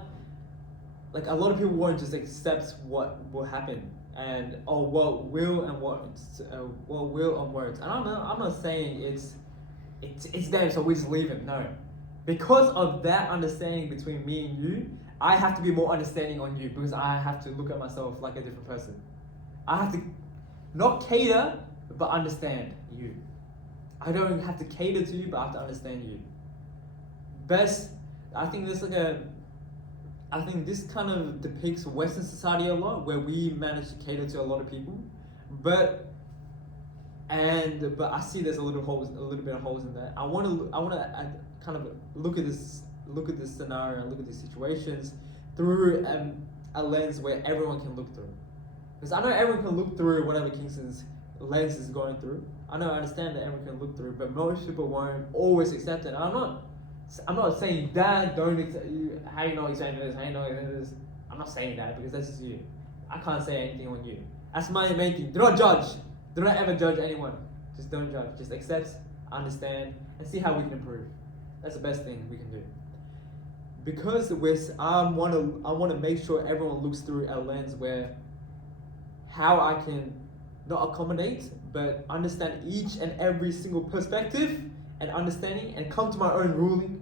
Like a lot of people won't just accept what will happen and what will and what will and won't. And I'm not saying it's them, so we just leave it. No, because of that understanding between me and you, I have to be more understanding on you because I have to look at myself like a different person. I have to not cater, but understand you. I don't have to cater to you, but I have to understand you. I think this kind of depicts Western society a lot, where we manage to cater to a lot of people, but I see there's a little bit of holes in that. I want to kind of look at this scenario and look at these situations through a lens where everyone can look through. Because I know everyone can look through whatever Kingston's lens is going through. I understand that everyone can look through, but most people won't always accept it. I'm not saying that, don't accept you, how you know he's saying this, how you know he's saying this. I'm not saying that because that's just you. I can't say anything on you. That's my main thing. Do not judge. Do not ever judge anyone. Just don't judge. Just accept, understand, and see how we can improve. That's the best thing we can do. Because I want to make sure everyone looks through a lens where how I can not accommodate, but understand each and every single perspective and understanding and come to my own ruling.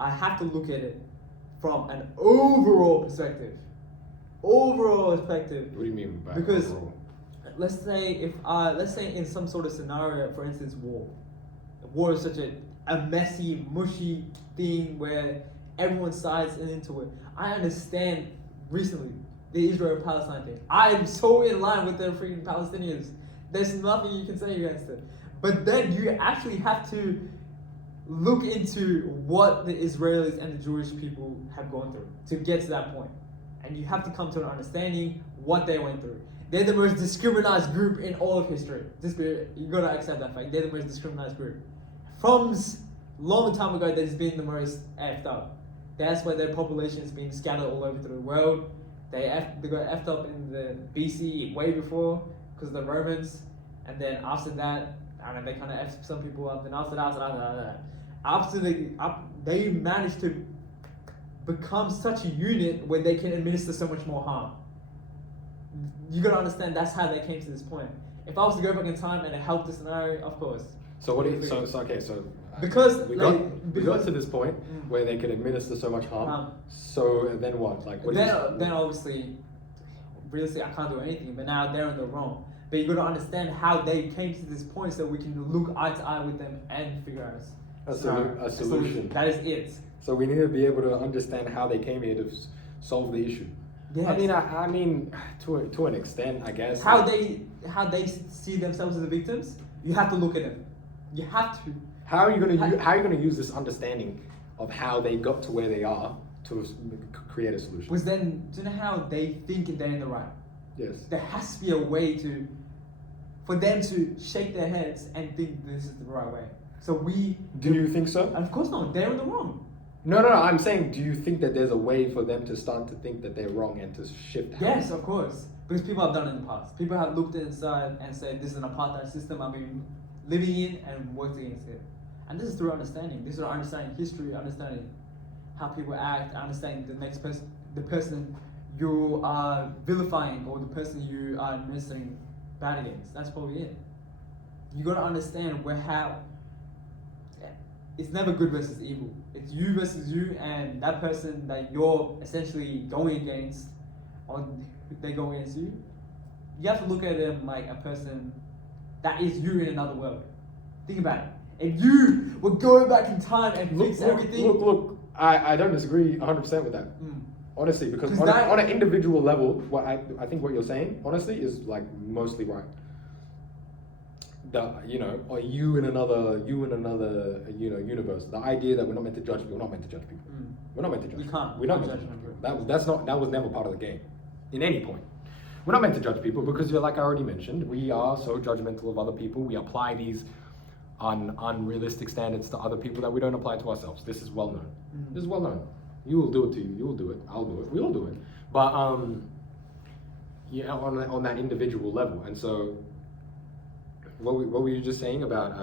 I have to look at it from an overall perspective. What do you mean by because overall? Let's say in some sort of scenario, for instance, war. War is such a messy, mushy thing where everyone sides into it. I understand recently the Israel-Palestine thing. I'm so in line with the freaking Palestinians. There's nothing you can say against it. But then you actually have to look into what the Israelis and the Jewish people have gone through to get to that point. And you have to come to an understanding what they went through. They're the most discriminated group in all of history. You gotta accept that fact. They're the most discriminated group. From long time ago, they've been the most effed up. That's why their population has been scattered all over the world. They got effed up in the BC way before because of the Romans. And then after that, I don't know, they kind of effed some people up. And after they managed to become such a unit where they can administer so much more harm. You gotta understand that's how they came to this point. If I was to go back in time and help the scenario, of course. So what do you? So because we got to this point where they could administer so much harm. So then what? Like what? Then obviously, realistically, I can't do anything. But now they're in the wrong. But you got to understand how they came to this point so we can look eye to eye with them and figure out a solution. That is it. So we need to be able to understand how they came here to solve the issue. Yes. I mean, to an extent, I guess. How they see themselves as the victims, you have to look at them. You have to. How are you gonna use this understanding of how they got to where they are to create a solution? Because then, do you know how they think they're in the right? Yes. There has to be a way for them to shake their heads and think this is the right way. So Do you think so? Of course not. They're in the wrong. No. I'm saying, do you think that there's a way for them to start to think that they're wrong and to shift? Yes, of course. Because people have done it in the past. People have looked inside and said, this is an apartheid system I've been living in and worked against it. And this is through understanding. This is through understanding history, understanding how people act, understanding the next person, the person you are vilifying or the person you are administering bad against. That's probably it. You gotta understand it's never good versus evil. It's you versus you, and that person that you're essentially going against, or they go against you. You have to look at them like a person that is you in another world. Think about it. If you were going back in time and fix everything. Look. I don't disagree 100% with that. Honestly, because on an individual level, what I think what you're saying, honestly, is like mostly right. You in another universe. The idea that we're not meant to judge people. We're not meant to judge people. We're not meant to judge. You can't. We're not meant to judge people. That was never part of the game, in any point. We're not meant to judge people because, like I already mentioned, we are so judgmental of other people. We apply these unrealistic standards to other people that we don't apply to ourselves. This is well known. This is well known. You will do it to you. You will do it. I'll do it. We all do it. But on that individual level. And so, what were you just saying about?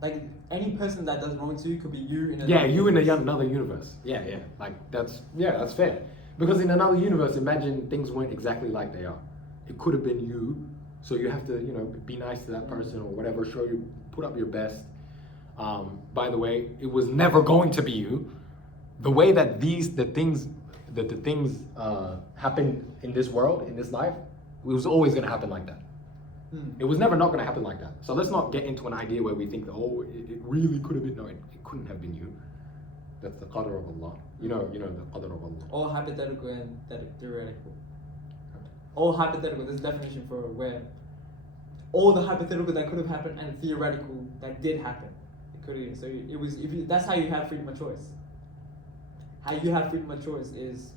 Like any person that does wrong to you could be you in another universe. Yeah. Like that's fair. Because in another universe, imagine things weren't exactly like they are. It could have been you. So you have to, be nice to that person or whatever. Put up your best. By the way, it was never going to be you. The way that the things happen in this world, in this life, it was always going to happen like that. It was never not going to happen like that. So let's not get into an idea where we think that, it really could have been. No, it couldn't have been you. That's the qadr of Allah. You know the qadr of Allah. All hypothetical and theoretical. All hypothetical. There's a definition for where all the hypothetical that could have happened and theoretical that did happen. It could have. So that's how you have freedom of choice. How you have freedom of choice is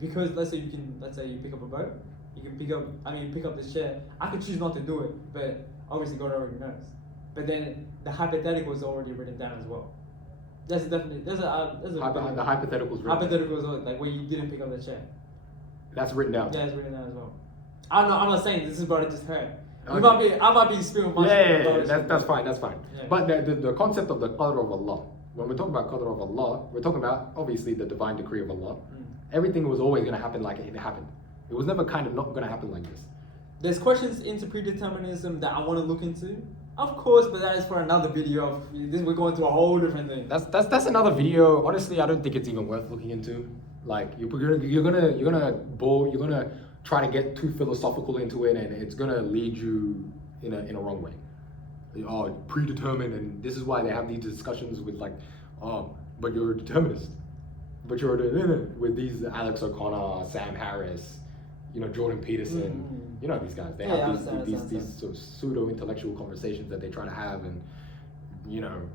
because let's say you pick up a boat. You can pick up this chair. I could choose not to do it, but obviously God already knows. But then the hypothetical is already written down as well. The hypothetical is written. Hypothetical is like where you didn't pick up the chair. That's written down. Yeah, it's written down as well. I'm not saying this is what I just heard. Okay. I might be spewing my that's fine. Yeah. But the concept of the qadr of Allah, when we're talking about qadr of Allah, we're talking about obviously the divine decree of Allah. Everything was always going to happen like it happened. It was never kind of not going to happen like this. There's questions into predeterminism that I want to look into. Of course, but that is for another video. We're going to a whole different thing. That's another video. Honestly, I don't think it's even worth looking into. Like you're gonna try to get too philosophical into it, and it's gonna lead you in a wrong way. Predetermined, and this is why they have these discussions with but you're a determinist. But you're with these Alex O'Connor, Sam Harris, Jordan Peterson. These guys. They have these sort of pseudo-intellectual conversations that they try to have, and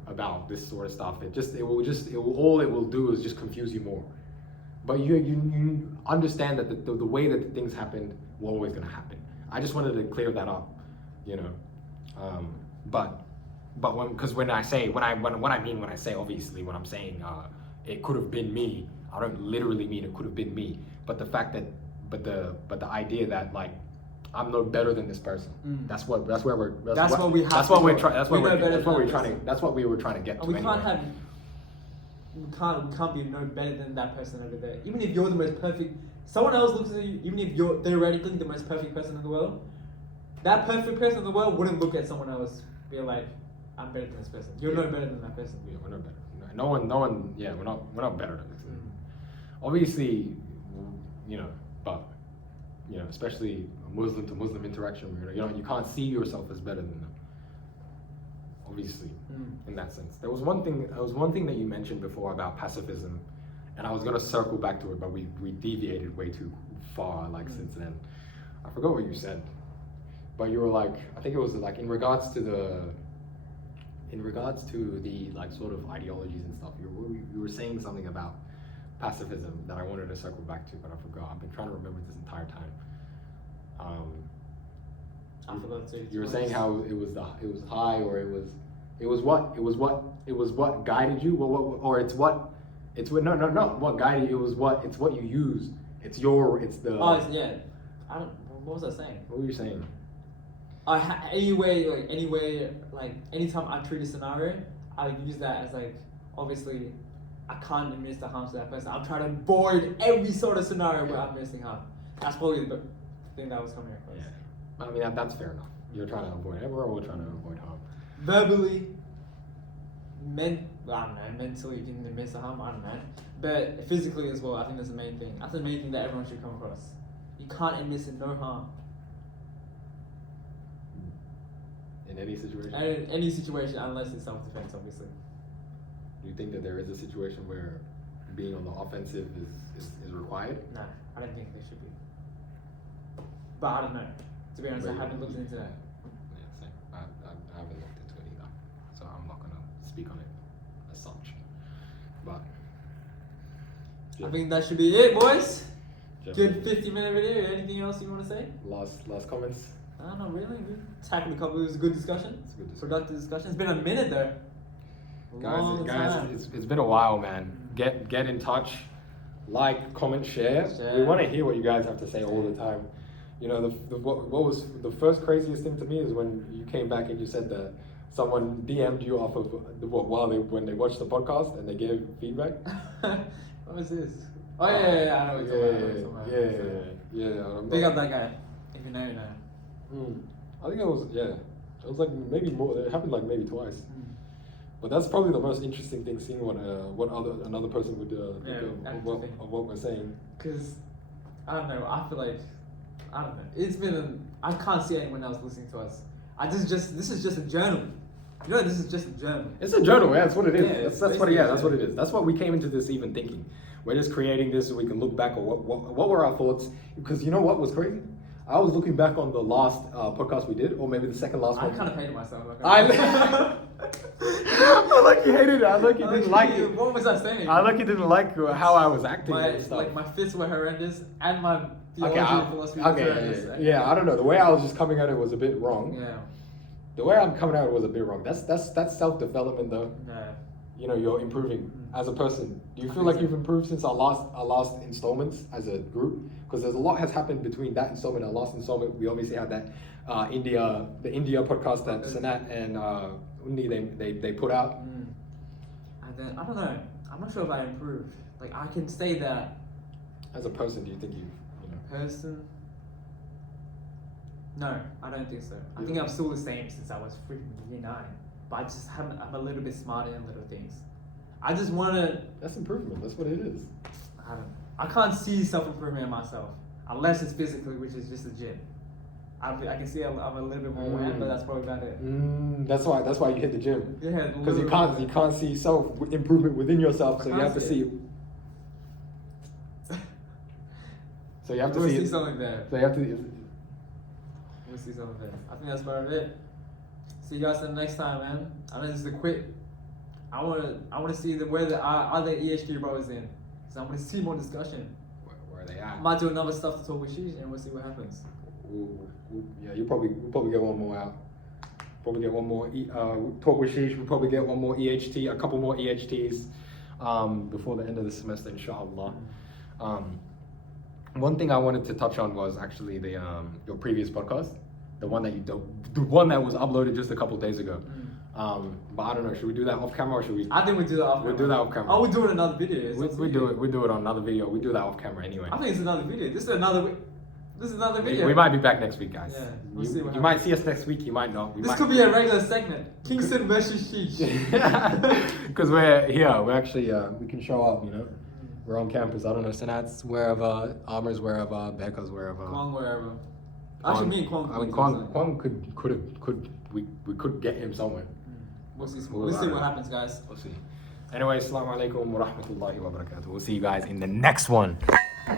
about this sort of stuff. It will do is just confuse you more. But you understand that the way that the things happened were always going to happen. I just wanted to clear that up, But when I say obviously when I'm saying it could have been me, I don't literally mean it could have been me. But the fact that the idea that like I'm no better than this person. That's what we were trying to get to. We can't be no better than that person over there. Even if you're the most perfect, someone else looks at you, even if you're theoretically the most perfect person in the world, that perfect person in the world wouldn't look at someone else be like, I'm better than this person. You're no better than that person. Yeah, we're no better. No one, yeah, we're not better than this. Obviously, but, especially Muslim to Muslim interaction, you can't see yourself as better than them. obviously, in that sense. There was one thing that you mentioned before about pacifism, and I was gonna circle back to it, but we deviated way too far, like, since then. I forgot what you said, but you were like, I think it was like in regards to the like sort of ideologies and stuff. You were saying something about pacifism that I wanted to circle back to, but I forgot. I've been trying to remember this entire time. I forgot to. You were saying how it was high, or it was what guided you, what guided you. It's what you use. It's the. Yeah. What was I saying? What were you saying? Anytime I treat a scenario, I use that as like, obviously, I can't administer harm to that person. I'm trying to avoid every sort of scenario where I'm administering harm. That's probably the thing that was coming across. Yeah. I mean, that's fair enough. You're trying to avoid, we're all trying to avoid harm. Verbally, mentally you can administer harm, I don't know. But physically as well, I think that's the main thing. That's the main thing that everyone should come across. You can't administer no harm. In any situation? In any situation, unless it's self-defense, obviously. Do you think that there is a situation where being on the offensive is required? No, I don't think there should be. But I don't know. To be honest, I haven't looked into that. Yeah, same. I haven't looked into it either, so I'm not gonna speak on it as such. But I think that should be it, boys. Definitely. Good 50-minute video. Anything else you want to say? Last comments. Not really. We tackled a couple. It was a good discussion. It's a good discussion. Productive discussion. It's been a minute though. Guys, it's been a while, man. Get in touch, like, comment, share. We want to hear what you guys have to say all the time. You know, what was the first craziest thing to me is when you came back and you said that someone DM'd you off of when they watched the podcast and they gave feedback. What was this? Oh yeah, I know what you're talking about. Yeah. Big up that guy. If you know, you know. I think it was like maybe more. It happened like maybe twice. But that's probably the most interesting thing, seeing what another person would think of what we're saying. Because I don't know. I feel like I don't know. It's been I can't see anyone else listening to us. This is just a journal. You know, this is just a journal. It's a journal. Yeah, that's what it is. Yeah, that's what it is. That's what we came into this even thinking. We're just creating this so we can look back on what were our thoughts. Because you know what was crazy? I was looking back on the last podcast we did, or maybe the second last one. I kind of hated myself. I like you hated it. I like you didn't like it. What was I saying? I like you didn't like how I was acting and stuff. Like my fists were horrendous, and my theology and philosophy was horrendous. Yeah, I don't know. The way I was just coming at it was a bit wrong. Yeah. The way I'm coming at it was a bit wrong. That's self-development though. No. You know, you're improving as a person. Do you feel like you've improved since our last installments as a group? Because there's a lot has happened between that installment and our last installment. We obviously had that the India podcast that Sanat and Undi they put out. And then I don't know. I'm not sure if I improved. Like I can say that. As a person, do you think person? No, I don't think so. I think I'm still the same since I was freaking year 9. But I'm a little bit smarter in little things. I just want to. That's improvement. That's what it is. I can't see self-improvement in myself unless it's physically, which is just a gym. I can see I'm a little bit more wham, but that's probably about it. That's why you hit the gym. Yeah, because you can't see self-improvement within yourself, so you have to see. So you have to see something there. So you have to. We'll see something there. I think that's about it. See you guys the next time, man. I know this is a quick. I wanna see where the other EHT brothers in. So I want to see more discussion. Where are they at? Might do another stuff to talk with Sheesh and we'll see what happens. Yeah, we'll probably get one more out. Probably get one more talk with Sheesh. We'll probably get one more EHT, a couple more EHTs before the end of the semester, inshallah. One thing I wanted to touch on was actually your previous podcast, the one that was uploaded just a couple days ago. But I don't know. Should we do that off camera or should we? I think we do that off camera. We'll do that off camera. Oh, we'll do it in another video. We do it on another video. We do that off camera anyway. I think it's another video. This is another video. We might be back next week, guys. Yeah, we'll see what you might see us next week. You might not. This could be a regular segment. Kingston versus Sheesh. Because we're here. We're actually we can show up. You know, we're on campus. I don't know. Sanat's wherever, Amar's wherever, Becca's wherever. Kwang wherever. Actually, me and Kwang. I mean, Kwang we could get him somewhere. We'll see what happens, guys. We'll see. Anyway, assalamu alaikum wa rahmatullahi wa barakatuh. We'll see you guys in the next one.